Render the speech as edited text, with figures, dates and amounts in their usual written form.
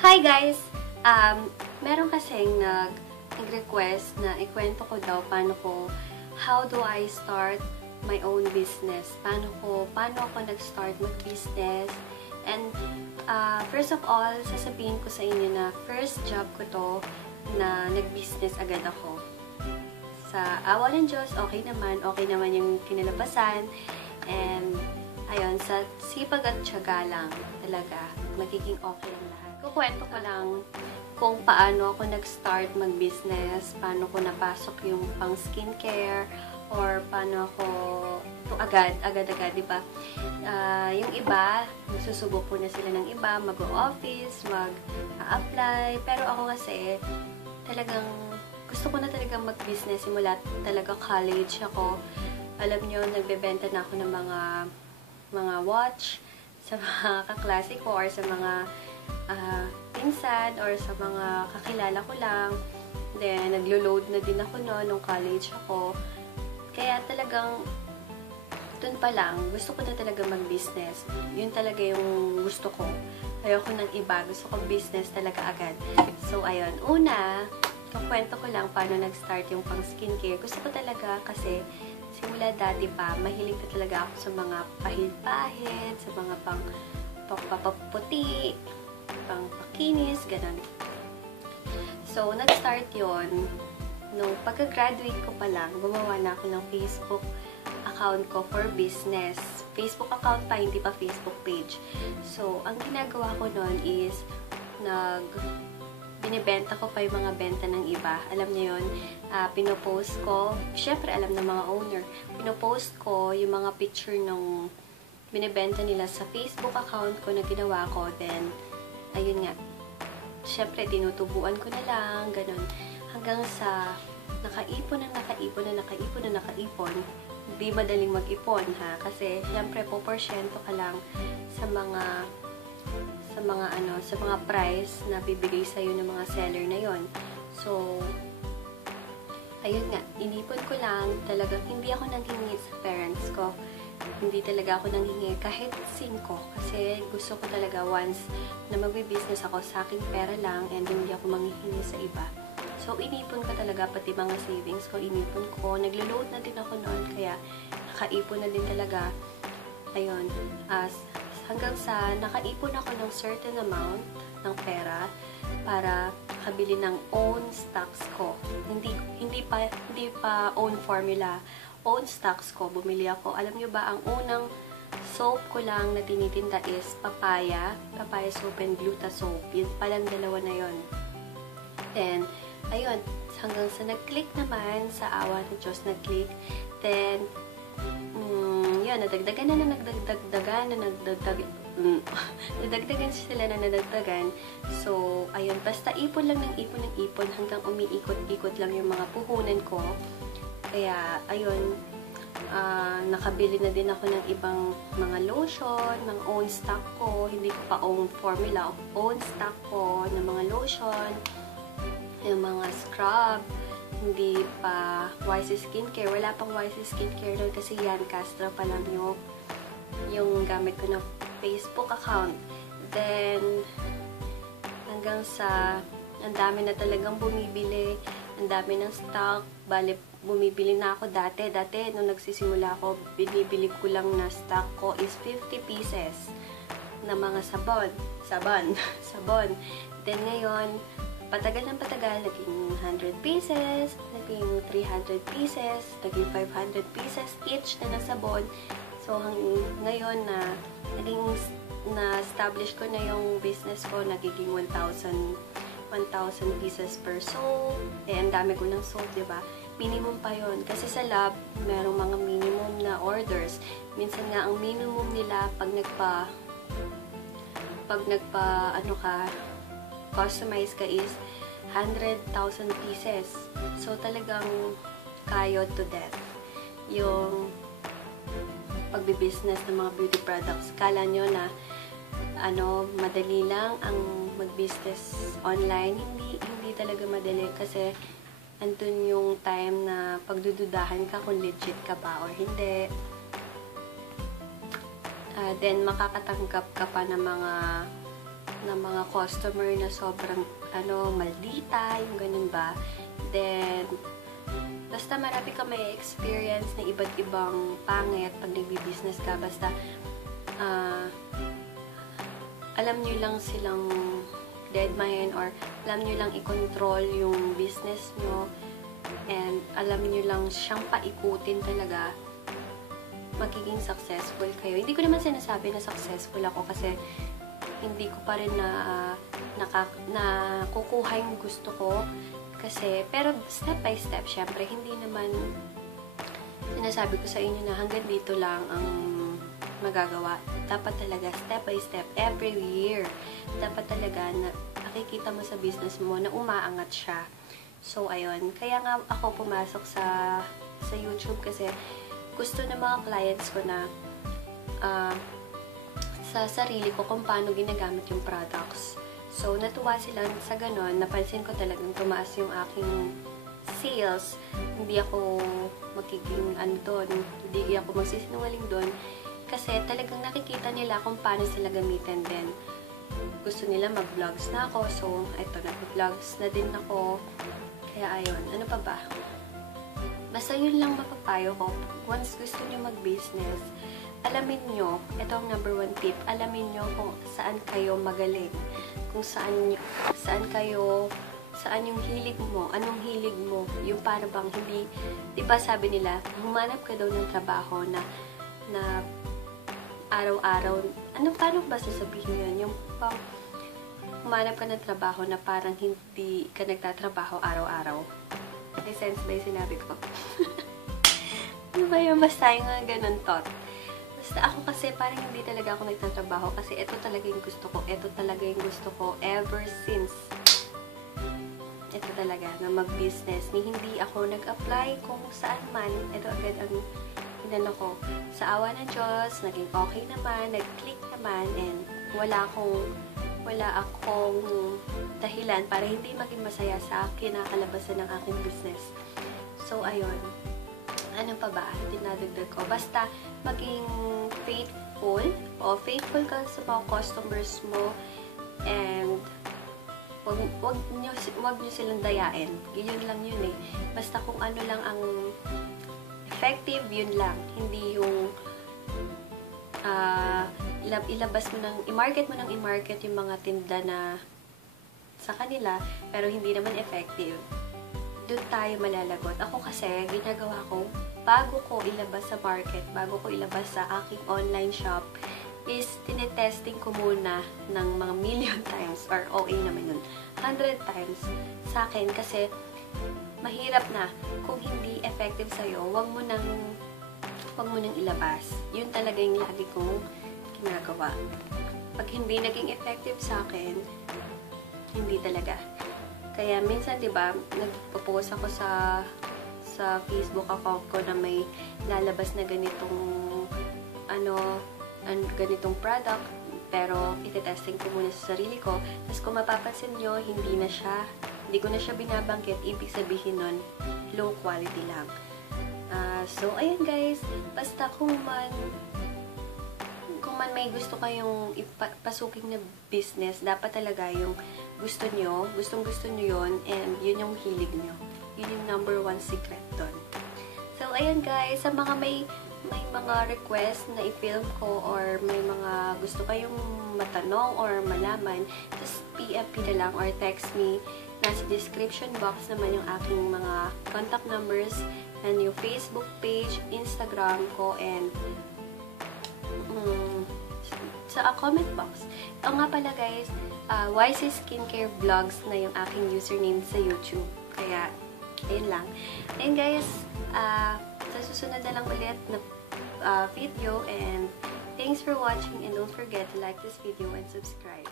Hi guys! Meron kasing nag-request na ikwento ko daw how do I start my own business? Paano ako nag-start mag-business? And first of all, sasabihin ko sa inyo na first job ko to na nag-business agad ako. Sa awa ng Diyos, okay naman yung kinalabasan. And ayun, sa sipag at tiyaga lang talaga, magiging okay ang lahat. Kukwento ko lang kung paano ako nag-start mag-business, paano ko napasok yung pang skincare, or paano ako agad, di ba? Yung iba, susubok po na sila ng iba, mag-o-office, mag-apply, pero ako kasi, talagang, gusto ko na talagang mag-business, simula talaga college ako. Alam nyo, nagbebenta na ako ng mga watch, sa mga kaklase ko, or sa mga pinsan, or sa mga kakilala ko lang. Then, naglo-load na din ako nung college ako. Kaya talagang, dun pa lang, gusto ko na talaga mag-business. Yun talaga yung gusto ko. Ayoko ng iba. Gusto ko business talaga agad. So, ayun. Una, kukwento ko lang paano nag-start yung pang skincare. Gusto ko talaga kasi, simula dati pa, mahilig na talaga ako sa mga pahid-pahid, sa mga papaputi, pang pakinis, ganun. So, nag-start yon nung pagka-graduate ko pa lang, gumawa na ako ng Facebook account ko for business. Facebook account pa, hindi pa Facebook page. So, ang ginagawa ko nun is, binibenta ko pa yung mga benta ng iba. Alam niyo yun, pinopost ko, syempre alam ng mga owner, pinopost ko yung mga picture nung binibenta nila sa Facebook account ko na ginawa ko. Then, ayun nga, syempre tinutubuan ko na lang, ganun. Hanggang sa nakaipon. Hindi madaling mag-ipon, ha? Kasi, syempre, poporsyento ka lang sa mga price na bibigay sa'yo ng mga seller na yon. So, ayun nga, inipon ko lang, talagang hindi ako nanghingi sa parents ko. Hindi talaga ako nanghingi kahit 5, kasi gusto ko talaga once na magbe-business ako, sa aking pera lang, and hindi ako manghihingi sa iba. So, inipon ko talaga, pati mga savings ko, inipon ko. Naglo-load na din ako noon, kaya nakaipon na din talaga. Ayun, hanggang sa nakaipon ako ng certain amount ng pera para kabili ng own stocks ko. Hindi pa own formula. Own stocks ko, bumili ako. Alam nyo ba, ang unang soap ko lang na tinitinda is papaya soap and gluta soap. Yun palang dalawa na yon. Then, ayun, hanggang sa nag-click naman, sa awa ng Diyos nag-click. Then, yun, nadagdagan sila na nadagdagan. So, ayun, basta ipon lang ng ipon hanggang umiikot-ikot lang yung mga puhunan ko. Kaya, ayun, nakabili na din ako ng ibang mga lotion, mga own stock ko. Hindi ko pa own formula, own stock ko ng mga lotion, yung mga scrub, hindi pa YC Skincare. Wala pang YC Skincare doon kasi yan, Castro pa lang yung gamit ko na Facebook account. Then, hanggang sa, ang dami na talagang bumibili, ang dami ng stock. Bale, bumibili na ako dati, nung nagsisimula ako, binibili ko lang na stock ko is 50 pieces na mga sabon. Then ngayon, patagal, naging 100 pieces, naging 300 pieces, naging 500 pieces each na sabon. So, ngayon na-establish ko na yung business ko, nagiging 1,000 pieces per soap. Ang dami ko ng soap, diba? Minimum pa yon. Kasi sa lab, merong mga minimum na orders. Minsan nga, ang minimum nila, pag customize ka is 100,000 pieces. So, talagang kayo to death. Yung pagbibusiness ng mga beauty products. Kala nyo na madali lang ang mag-business online. Hindi talaga madali kasi andun yung time na pagdududahan ka kung legit ka ba or hindi. Then, makakatanggap ka pa ng mga ng mga customer na sobrang, maldita, yung ganun ba. Then, basta marami ka may experience na iba't ibang pangit pag nagbi-business ka. Basta, alam nyo lang silang deadmine or alam nyo lang i-control yung business nyo and alam nyo lang siyang paikutin talaga, magiging successful kayo. Hindi ko naman sinasabi na successful ako kasi hindi ko pa rin nakukuha yung gusto ko. Kasi, pero step by step, syempre, hindi naman sinasabi ko sa inyo na hanggang dito lang ang magagawa. Dapat talaga, step by step, every year, dapat talaga na nakikita mo sa business mo na umaangat siya. So, ayun. Kaya nga ako pumasok sa YouTube kasi gusto ng mga clients ko na sa sarili ko kung paano ginagamit yung products. So, natuwa sila sa ganon. Napansin ko talagang tumaas yung aking sales. Hindi ako magiging hindi ako magsisinungaling doon. Kasi talagang nakikita nila kung paano sila gamitin din. Gusto nila mag-vlogs na ako. So, eto, nag-vlogs na din ako. Kaya, ayun. Ano pa ba? Basta yun lang mapapayo ko. Once gusto nyo mag-business, alamin nyo, ito ang number 1 tip, alamin nyo kung saan kayo magaling. Kung saan yung hilig mo, anong hilig mo, yung para bang hindi, diba sabi nila, humanap ka daw ng trabaho na araw-araw, paano ba sasabihin yun? Yung pang, humanap ka ng trabaho na parang hindi ka nagtatrabaho araw-araw. May sense ba yung sinabi ko? Diba yung basta yung ganun thought? Basta ako kasi parang hindi talaga ako nagtatrabaho kasi ito talaga yung gusto ko. Ito talaga yung gusto ko ever since. Ito talaga na mag-business. Hindi ako nag-apply kung saan man. Ito agad ang inano ko. Sa awa ng Diyos, naging okay naman, nag-click naman, and wala akong dahilan para hindi maging masaya sa kinakalabasan ng aking business. So, ayun. Ano pa ba? Dinadagdag ko. Basta, maging faithful. Faithful ka sa mga customers mo. And, wag nyo silang dayain. Yun lang yun eh. Basta kung ano lang ang effective, yun lang. Hindi yung i-market mo yung mga tinda na sa kanila, pero hindi naman effective. Doon tayo malalagot. Ako kasi, ginagawa ko, bago ko ilabas sa market, bago ko ilabas sa aking online shop, is tinetesting ko muna ng mga million times, or OA naman yun, 100 times sa akin, kasi mahirap na. Kung hindi effective sa'yo, wag mo nang ilabas. Yun talaga yung lagi kong ginagawa. Pag hindi naging effective sa akin, hindi talaga. Kaya minsan, 'di ba, nagpo-post ako sa Facebook account ko na may lalabas na ganitong ganitong product, pero ite-testing ko muna sa sarili ko. Tapos kung mapapansin nyo, hindi ko na siya binabangkit, ibig sabihin nun, low quality lang. So, ayun guys, basta kung man may gusto kayong ipasuking na business, dapat talaga yung gustong gusto nyo yun, and yun yung hilig nyo. Yun yung number 1 secret doon. So, ayun guys, sa mga may mga request na i-film ko, or may mga gusto kayong matanong or malaman, just PM na lang or text me. Nasa description box naman yung aking mga contact numbers and yung Facebook page, Instagram ko, and sa comment box. Ito nga pala guys, YC Skincare Vlogs na yung aking username sa YouTube. Kaya, ayun lang. Ayun guys, sa susunod na lang ulit na video, and thanks for watching, and don't forget to like this video and subscribe.